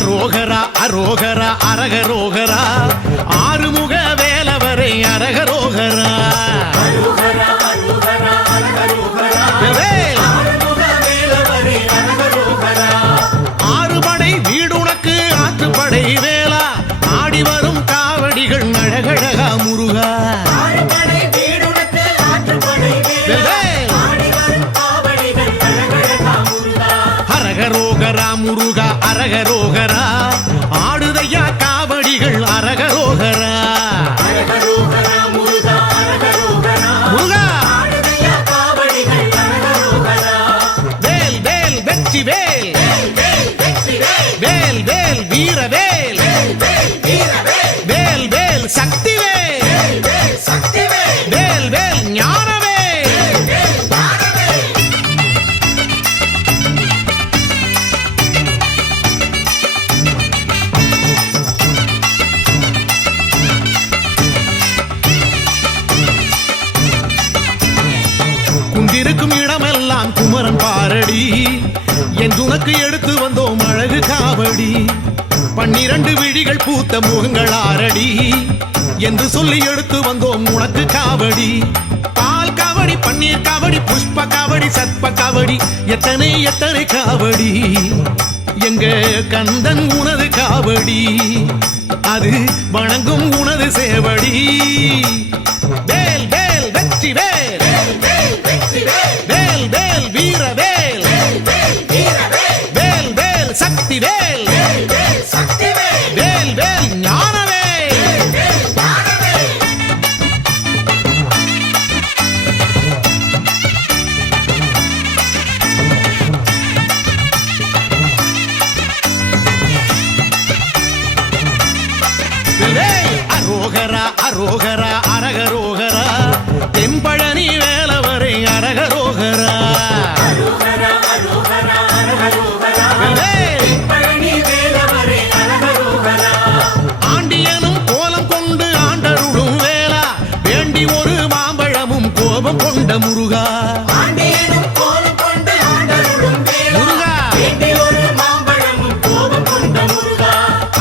அரோகரா அரோகரா அரகரோகரா ஆறுமுக வேலவரை அரகரோகரா ஆறுபடை வீடுனக்கு ஆற்றுப்படை வேளா ஆடி வரும் காவடிகள் அழகழகா முருகா அரகரோகரா முருகா அரகரோகரா ஆடுதையா காவடிகள் அரகரோகரா முருகா வேல் வேல் வெற்றி வேல் வேல் வேல் வீரவேல் வேல் வேல் சக்தி வேல் வேல் வேல் ஞானவேல் குந்திருக்கும் இடமெல்லாம் குமரன் பாரடி என் துணக்கு எடுத்து வந்தோம் அழகு காவடி 12 விழிகள் பூத்த முகங்கள் ஆரடி என்று சொல்லி எடுத்து வந்தோம் உனக்கு காவடி பால் காவடி பன்னீர் காவடி புஷ்ப காவடி சத்ப காவடி எத்தனை எத்தனை காவடி எங்க கந்தன் உனது காவடி அது வணங்கும் உனது சேவடி வேல் வேல் வெற்றி வேல் வேல் வேல் வீரவேல் வேல் வேல் சக்தி வேல் வேல் வேல் ஞானவேல் அரோகரா அரோகரா அரகரோகரா தென்பழனி வேலவரை அரகரோகரா ஆண்டியனும் கோலம் கொண்டு ஆண்டருளும் வேளா வேண்டி ஒரு மாம்பழமும் கோபம் கொண்ட முருகா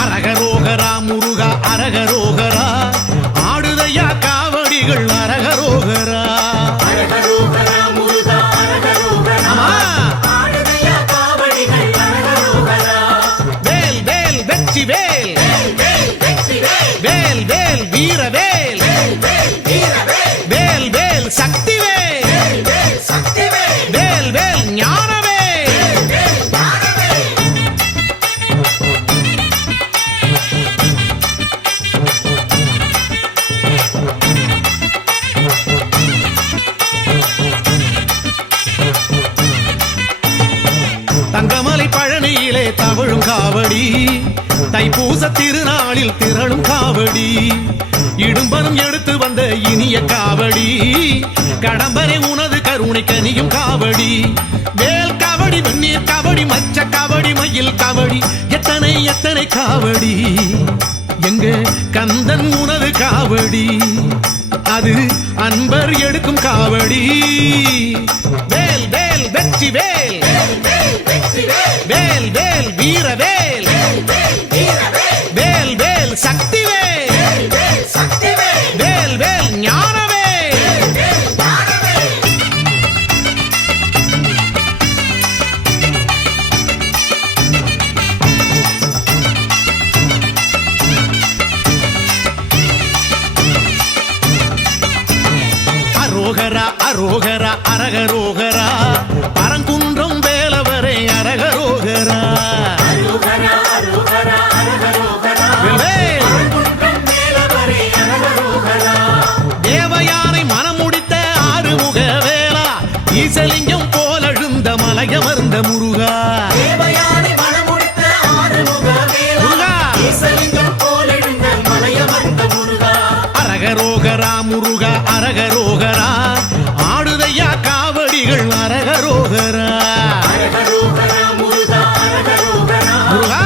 அரகரோகரா முருகா அரகரோகரா ஆடுதையா காவடிகள் அரகரோகரா வேல் வேல் வெற்றி வேல் வேல் வேல் வீரவேல் வேல் வேல் சக்தி வேல் வேல் வேல் ஞானவேல் தங்கமலை பழனியிலே தவழும் காவடி தைப்பூச திருநாளில் திரளும் காவடி இடும்பனும் எடுத்து வந்த இனிய காவடி கடம்பனை உனது கருணை கனியும் காவடி வேல் காவடி வெந்நீர் காவடி மச்ச காவடி மயில் காவடி எத்தனை எத்தனை காவடி எங்க கந்தன் உனது காவடி அது அன்பர் எடுக்கும் காவடி வேல் வேல் வெற்றி வேல் வேல் வேல் வீரவேல் வேல் வேல் சக்தி வேல் வேல் வேல் ஞானவேல் அரோகரா அரோகரா அரகரோகரா பரங்குன்றம் வேலவரை அரகரோகரா தேவயானை மனமுடித்த ஆறுமுக வேளா ஈசலிங்கம் போலழுந்த மலையமர்ந்த முருகா அரகரோகரா முருகா அரகரோகரா ஆடுதையா காவடிகள் அரகரோகரா முருகா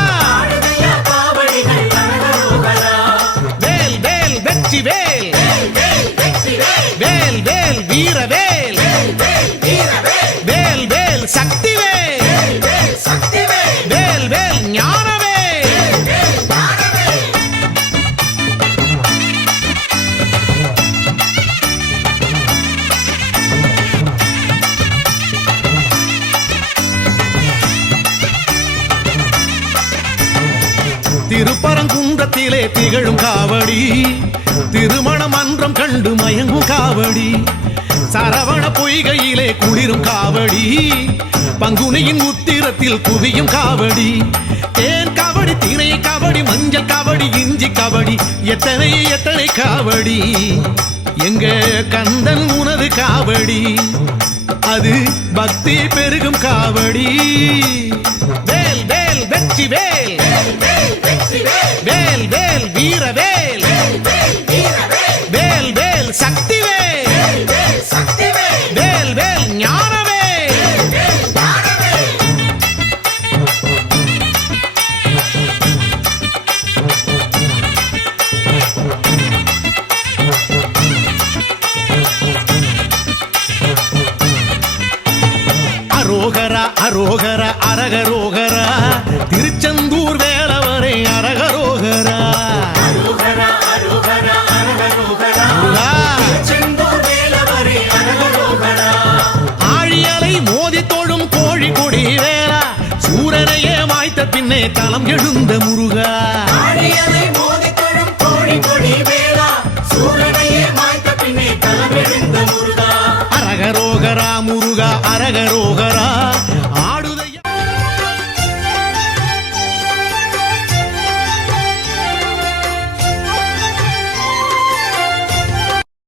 வானிலே திகழும் காவடி திருமண மன்றம் கண்டு மயங்கும் காவடி சரவண பொய்கையிலே குளிரும் காவடி பங்குனியின் உத்திரத்தில் குவியும் காவடி தேன் காவடி திணை காவடி மஞ்சள் காவடி இஞ்சி காவடி எத்தனை எத்தனை காவடி எங்க கந்தன் உனது காவடி அது பக்தி பெருகும் காவடி வேல் வேல் வெற்றி வேல் வேல் வேல் வீர வேல் வேல் வேல் சக்தி வேல் வேல் வேல் ஞான அரோகரா அரோகரா அரகரோகரா திருச்செந்தூர் வேலவரே அரகரோகரா ஆழியலை மோதி தோழும் கோழி கொடி வேலா சூரனையே மாய்த்த பின்னே தலம் எழுந்த முருகா அரகரோகரா முருகா அரகரோகரா